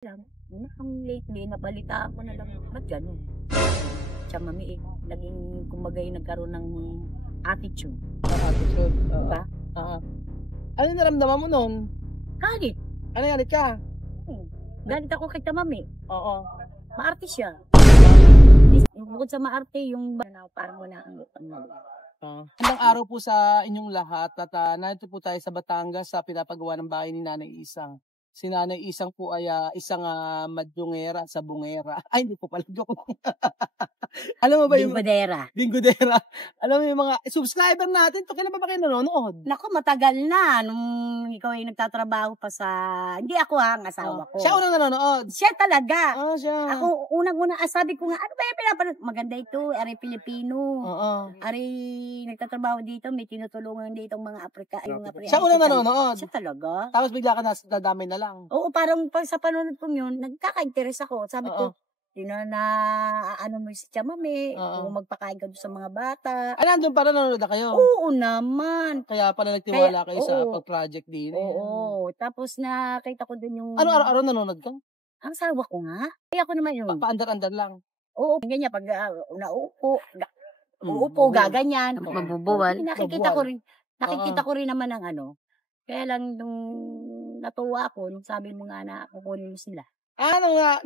Lang, ang lately nabalitaan ko na lang, ba't gano'n? Siya mami, naging kumbaga nagkaroon ng attitude, Attitude, 'di oo. ba? Oo. Ano yung naramdaman mo nun? Galit, Ano galit ka? galit ako kay mami, Oo. maarte siya. Bukod sa maarte yung parang wala kang Magandang araw po sa inyong lahat at nandito po tayo sa Batangas sa pinapagawa ng bahay ni Nanay Isang. Si Nanay Isang po ay isang madyongera sa bungera. Ay, hindi po pala. Joke lang. Alam mo ba yung Bingodera. Bingodera? Alam mo yung mga subscriber natin, to kailan pa ba kayo nanonood? Naku, matagal na nung ikaw ay nagtatrabaho pa sa, hindi ako ang asawa ko. Siya unang nanonood. Siya talaga. Siya. Ako, unang-una, sabi ko nga, ano ba yung pinapanood? Maganda ito, ari Pilipino. Oo. Ari, nagtatrabaho dito, may tinutulungan dito mga Afrika. Yung Afrika. Siya unang nanonood. Siya talaga. Tapos bigla ka nadamay na lang. Oo, parang sa panonood ko yun, nagkaka-interest ako. Sabi ko, ano mo si Chamame, kung magpakain ka doon sa mga bata. Nandun para nanonood na kayo? Oo naman. Kaya pala nagtiwala kayo sa pag-project din. Oo. Tapos nakita ko din yung... Ano, araw-araw nanonood ka? Ang sawa ko nga. Kaya ako naman yun. Pa-andar-andar lang. Oo, ganyan. Pag uupo, gaganyan. Mabubuwal. Nakikita ko rin naman ang ano. Kaya lang nung natuwa ako, nung sabi mo nga na kukunin mo sila.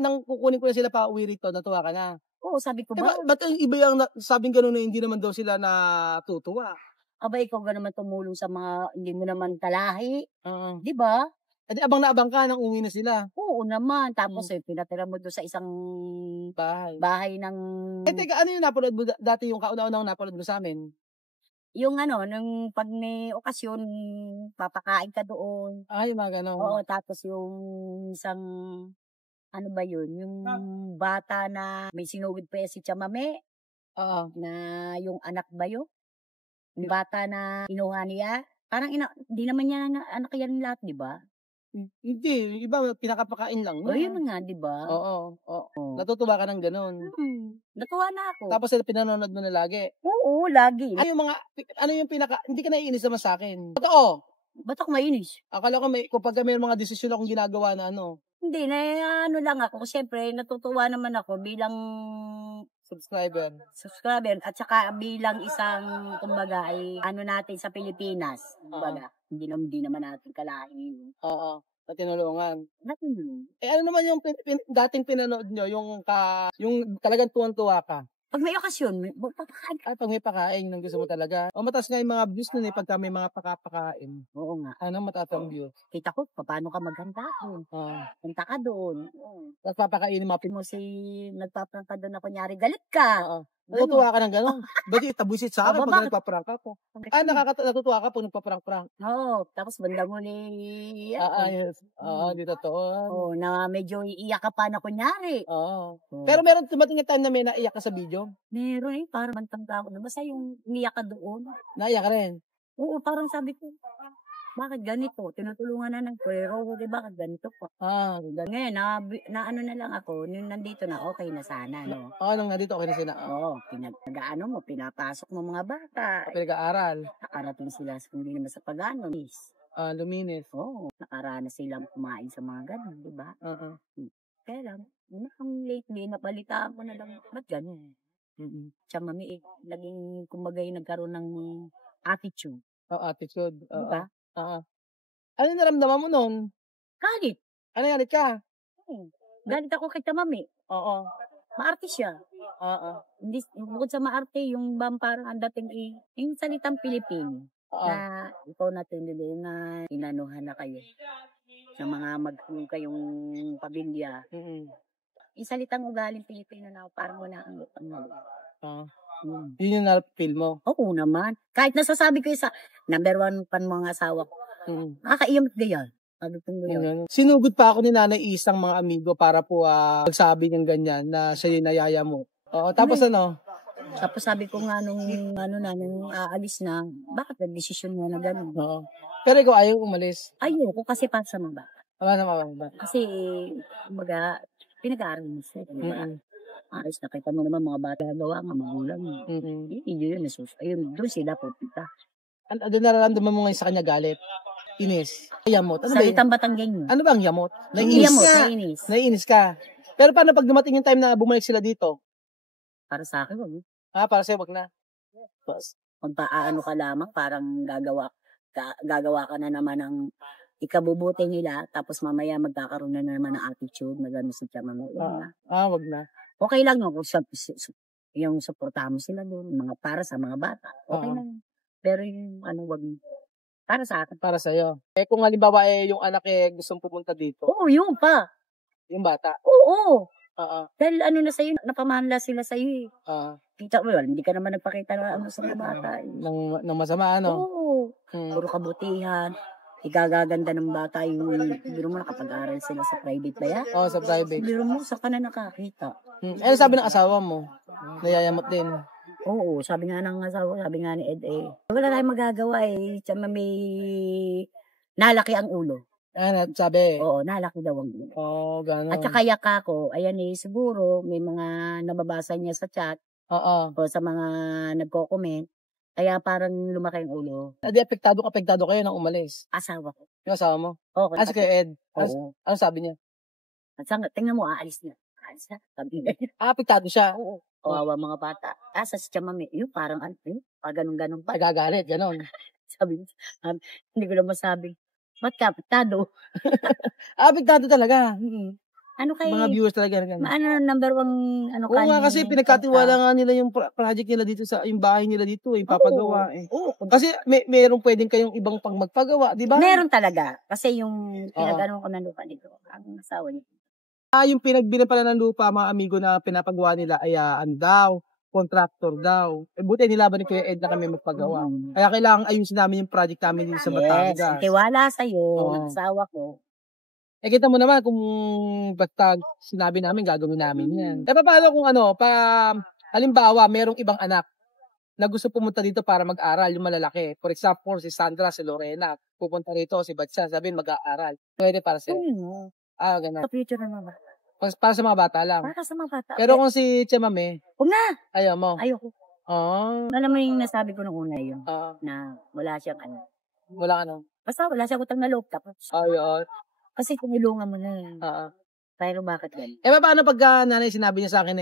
Nang kukunin ko na sila pa uwi rito, natuwa ka na? Oo, sabi ko ba? Ba't yung iba yung sabing gano'n na hindi naman daw sila natutuwa? Aba, ikaw ka naman tumulong sa mga hindi mo naman talahi. Di ba? Edi abang na abang ka nang uwi na sila. Oo naman. Tapos pinatira mo doon sa isang bahay ng... Teka, ano yung napanood mo dati yung kauna-unang napanood mo sa amin? Yung nung pag may okasyon, papakain ka doon. Yung mga gano'n. Oo, tapos yung isang, ano ba yun, yung bata na may sinugid pa si Chamame. Na yung anak ba yun? Yung bata na kinuha niya. Parang di naman niya anak yan lahat, di ba? Hindi, iba pinakapakain lang. Yun nga, di ba? Oo. Natutuwa ka ng gano'n. Natuwa na ako. Tapos pinanonood mo na lagi. Oo, lagi. Ano yung hindi ka naiinis naman sa akin? Totoo. Ba't ako mainis? Akala ko kapag may mga desisyon akong ginagawa na Hindi, lang ako. Siyempre, natutuwa naman ako bilang subscriber at saka bilang isang, kumbaga, ay natin sa Pilipinas. Kumbaga, hindi naman natin kalahin. Oo, na tinulungan. Natin. Ano naman yung dating pinanood nyo, yung talagang tuwang-tuwa ka? Pag may okasyon, papakain ka. Pag may pakain, nang gusto mo talaga. Mataas nga yung mga views nun pagka may mga pakapakain. Oo nga. Mataas ang views? Kita ko, paano ka maghanda doon. Punta ka doon. Tapos papakainin mo. Nagpaprangka doon na kunyari, galit ka. Natutuwa ka ng gano'n? Ba't itabusit sa akin pag nagpaprangk ka po? Natutuwa ka pag nagpaprangk-prank? Oo, tapos bandang huli. Yes. Di totoo. Na medyo iiyak ka pa na kunyari. Pero meron tumating na time na may naiyak ka sa video? Meron parang mantanda ko na. Basta yung umiyak ka doon. Naiyak ka rin? Oo, parang sabi ko, bakit ganito? Tinutulungan na ng kwero, bakit ganito pa? Ngayon, na lang ako, nung nandito na, okay na sana, no? Nung nandito, okay na sila? Oo, pinapasok mo mga bata. Pinag-aaral? Nakarating sila, hindi naman sa pag-ano. Luminis? Oo, nakaranas silang kumain sa mga ganun, di ba? Kaya lang, lately, nabalitaan ko na lang, ba't ganun? Siya mami, naging, kumbaga, nagkaroon ng attitude. Attitude. Diba? Ano yung naramdaman mo nun? Galit. Ano galit ka? Galit ako kay Chamame. Oo. Maarte siya. Hindi, bukod sa maarte, yung parang ang dating yung salitang Pilipino. Na ikaw natin na inanuhan na kayo. Sa mga kayong pamilya. Yung salitang ugaling Pilipino na parang wala kang Yun yung na-feel mo? Oo naman. Kahit nasasabi ko sa number 1 pan mga asawa ko. Nakakaiyak ganyan. Sinugod pa ako ni Nanay Isang mga amigo para po magsabi ng ganyan na siya yung nayaya mo. Tapos Tapos sabi ko nga nung aalis na, bakit nag-desisyon mo na gano'n? Pero ikaw ayaw umalis? Ayoko kasi para sa mga bata. Kasi, kumbaga, pinag-aaral mo siya. Ayos na kita mo naman mga bata gawa nga magulang. Yun, doon sila pupunta. Doon nararamdaman mo ngayon sa kanya galit? Inis. Yamot. Ano ba yun? Salitang Batanggenyo. Ano ba ang yamot? Iyamot, ka. naiinis. Naiinis ka. Pero paano pag dumating yung time na bumalik sila dito? Para sa akin, wag. Para sa'yo, wag na. Magpaano ka lamang, parang gagawa ka na naman ng ikabubuti nila, tapos mamaya magkakaroon na naman ng attitude, magano si Chama mo. Wag na. Okay lang no, kung yung suportahan mo sila doon, mga para sa mga bata. Okay lang. Pero yung wag para sa akin. Para sa'yo. Kung halimbawa yung anak gustong pumunta dito. Oo, yun pa. Yung bata. Oo. Dahil na sa'yo, napamahala sila sa'yo Kita mo, hindi ka naman nagpakita ng sa mga bata. Ng masama, Oo. Puro kabutihan. Igagaganda ng bata yung biro mo nakapag-aral sila sa private ba yan? Sa private. Biro mo, sa ka na nakakita. Ano sabi ng asawa mo? Nayayamot din. Oo, sabi nga ng asawa, sabi nga ni Ed wala tayong magagawa Tsaka may nalaki ang ulo. Sabi? Oo, nalaki daw ang ulo. Gano'n. At saka yaka ko, ayan siguro, may mga nababasa niya sa chat. O sa mga nagko-comment. Kaya parang lumaki ang ulo. Di apektado kayo nang umalis? Asawa ko. Yung asawa mo? Oo. Si kay Ed? Oo. Ano sabi niya? At tingnan mo, aalis na. Aalis na. Sabi niya. Apektado siya? Oo. Kawawa mga bata. Sa Chamame, yun parang ganun-ganun pa. Nagagalit, ganun. Sabi niya, hindi ko na masabi. Ba't ka apektado? Apektado talaga. Ano kay mga viewers talaga ganun. Number one Oo nga kasi pinagkatiwala nga nila yung project nila dito sa yung bahay nila dito papagawa Oo. Kasi mayroong pwedeng kayong ibang pang magpagawa, di ba? Meron talaga kasi yung pinagano ko ng lupa dito, ang asawa niya. Yung pinagbili pala ng lupa mga amigo na pinapagawa nila ay daw, contractor daw. Buti nilaban ni Kuya Ed na kami magpagawa. Kaya kailangan ayusin namin yung project namin dito sa Batangas. Tiwala sa'yo, ng asawa ko. Kita mo naman kung basta sinabi namin, gagawin namin yan. Paano kung halimbawa, merong ibang anak na gusto pumunta dito para mag-aral, yung malalaki. For example, si Sandra, si Lorena, pupunta rito, si Batsa, sabihin mag-aaral. Pwede para sa'yo. Ganun. Sa future na mga bata. Para sa mga bata lang. Para sa mga bata. Pero kung si Chamame, huwag na! ayaw mo? Ayoko. Alam mo yung nasabi ko nung una yun, na wala siyang Wala Basta wala siyang utang na loob. Tapos. Kasi tinulungan mo na Pero bakit ganun? Paano pagka nanay sinabi niya sa akin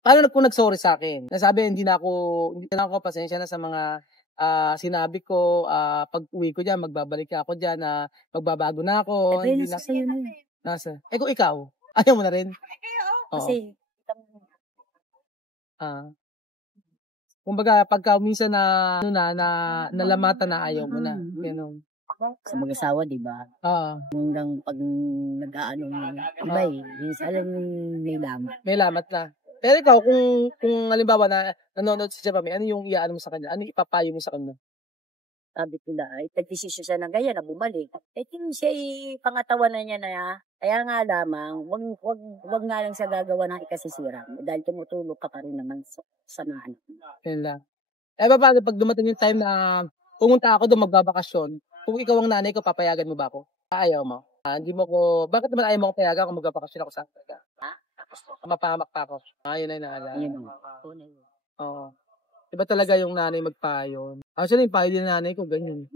paano kung nag-sorry sa akin? Nasabi, hindi na ako, pasensya na sa mga sinabi ko, pag uwi ko dyan, magbabalik ako dyan, magbabago na ako. Hindi na sa'yo na yun. Nasa? Kung ikaw, ayaw mo na rin? Kasi, kumbaga, pagka minsan nalamata na ayaw mo na. Ganun. Sa mag-asawa, di ba? Hanggang pag nag-aano iba alam mo may lamat. May lamat na. Pero ikaw, kung halimbawa na nanonood si Chamame, ano yung iaano mo sa kanya? Ano ipapayo mo sa kanya? Sabi ko na, tag-desisyon siya ng ganyan na bumalik. Kung siya pangatawan na niya na, kaya nga lamang, wag nga lang siya gagawa ng ikasisira. Dahil tumutulog ka pa rin naman sa nahan. Yan lang. Paano pag dumating yung time na pumunta ako doon magbabakasyon, kung ikaw ang nanay ko, papayagan mo ba ako? Ayaw mo? Hindi mo ko, bakit naman ayaw mo ko payagan kung magbabakasyon ako sa Africa? Mapahamak pa ako. Yun ay naalala. Oo. Iba talaga yung nanay magpayon. Actually, yung payo din ng nanay ko, ganyan.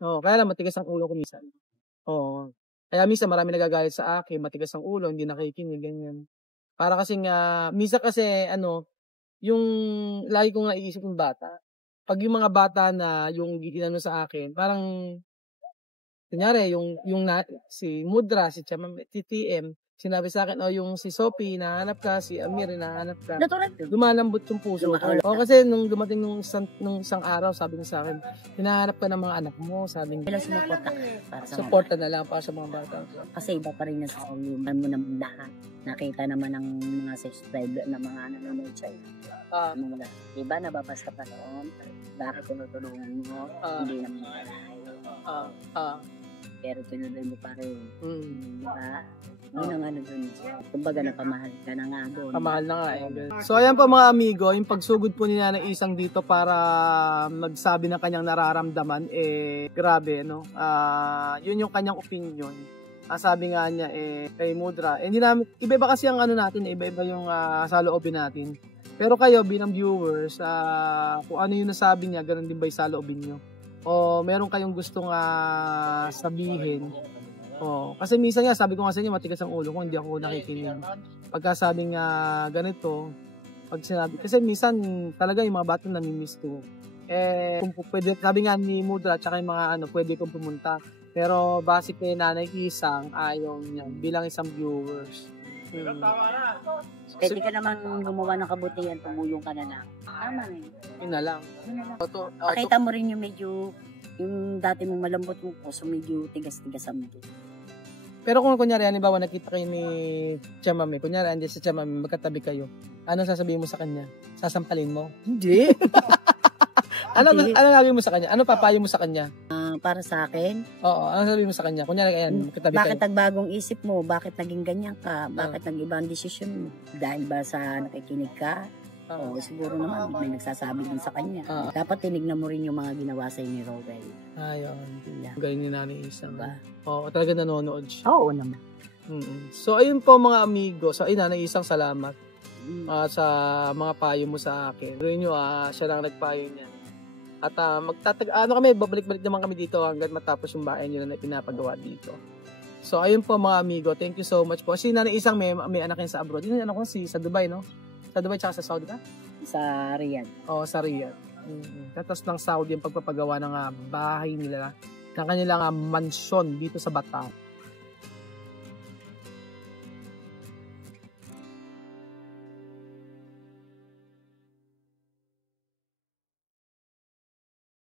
Kaya lang matigas ang ulo ko minsan. Kaya minsan marami nagagalit sa akin, matigas ang ulo, hindi nakikinig, ganyan. Para kasi minsan kasi, yung lagi kong naiisip yung bata. Pag yung mga bata na yung ginano sa akin, parang, kunyari, si Mudra, si TTM, sinabi sa akin, yung si Sophie, nahanap ka, si Amir, nahanap ka. Lumalambot yung puso ko. Kasi nung dumating nung isang araw, sabi niya sa akin, hinahanap ka ng mga anak mo, sabi niya. Suporta na lang para sa mga bata. Kasi iba pa rin na sa uliman mo ng lahat. Nakita naman ng mga subscriber na mga nanonood sa'yo. Diba, nababasa pa noon. Bakit tinutulungan mo? Hindi naman pero tinuloy mo pa rin. Diba? Yun ang dun. Kumbaga napamahal ka na nga doon. Pamahal na nga So ayan po mga amigo, yung pagsugod po ni Nanay Isang dito para magsabi ng kanyang nararamdaman, grabe, yun yung kanyang opinion. Sabi nga niya, kay Mudra, hindi namin, iba-iba kasi ang natin, iba-iba yung saloobin natin. Pero kayo, bilang viewers, kung ano yung nasabi niya, ganun din ba yung saloobin nyo? o meron kayong gustong sabihin. Kasi minsan nga, sabi ko nga sa inyo, matigas ang ulo ko, hindi ako nakikinig. Pagka sabing ganito, pag sinabi, kasi minsan talaga yung mga bata namimiss ko. Kung pwede, sabi nga ni Mudra, tsaka yung mga pwede kong pumunta. Pero base kay Nanay Isang, ayaw niya, bilang isang viewers. Pwede ka naman gumawa ng kabutihan, tumulong ka na lang. Tama na yun. Yun na lang. Pakita mo rin yung medyo, yung dati mong malambot yung puso, medyo tigas-tigas ang medyo. Pero kung kunyari, halimbawa nakita kayo ni Chamame, kunyari andyan sa Chamame, magkatabi kayo, ano sasabihin mo sa kanya? Sasampalin mo? Hindi. ano gagawin mo sa kanya? Ano papayo mo sa kanya? Para sa akin, Oo, ano sasabihin mo sa kanya? Kunyari, ayan, magkatabi bakit kayo. nagbagong isip mo? Bakit naging ganyan ka? Bakit nag-iba ang desisyon mo? Dahil ba sa nakikinig ka? O siguro naman may nagsasabi din sa kanya. Dapat tinignan mo rin yung mga ginawa sa ni Rowell. Ayun. Yeah. Galing ni Nanay Isang. Diba? Oo, talaga nanonood siya. Oo naman. So, ayun po mga amigo. So, ayun, Nanay Isang, salamat sa mga payo mo sa akin. Pero nyo, siya lang nagpayo niya. At babalik-balik naman kami dito hanggang matapos yung bahay nyo na pinapagawa dito. So, ayun po mga amigo. Thank you so much po. Si Nanay Isang may anak yan sa abroad. Yun yung anak ko sa Dubai, no? Sa Dubai tsaka sa Saudi ka? Sa Riyadh. Oo, sa Riyadh. Tapos ng Saudi yung pagpapagawa ng bahay nila, ng kanilang mansyon dito sa Bataan.